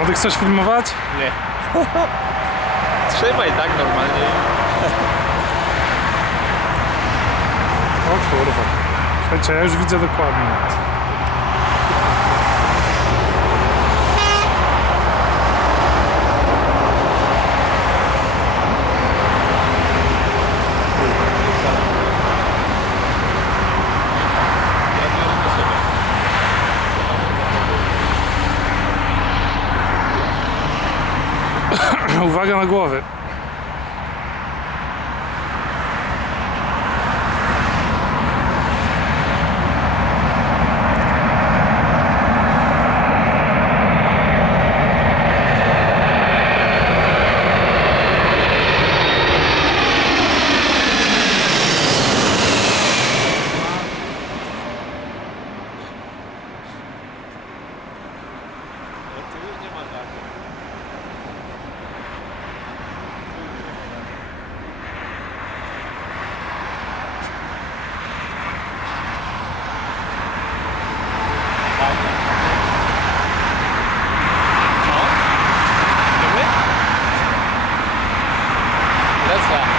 Młody, chcesz filmować? Nie. Trzymaj tak normalnie. O kurwa. Słuchajcie, ja już widzę dokładnie. Uwaga na głowy. Tu już nie ma żadnych. That's why.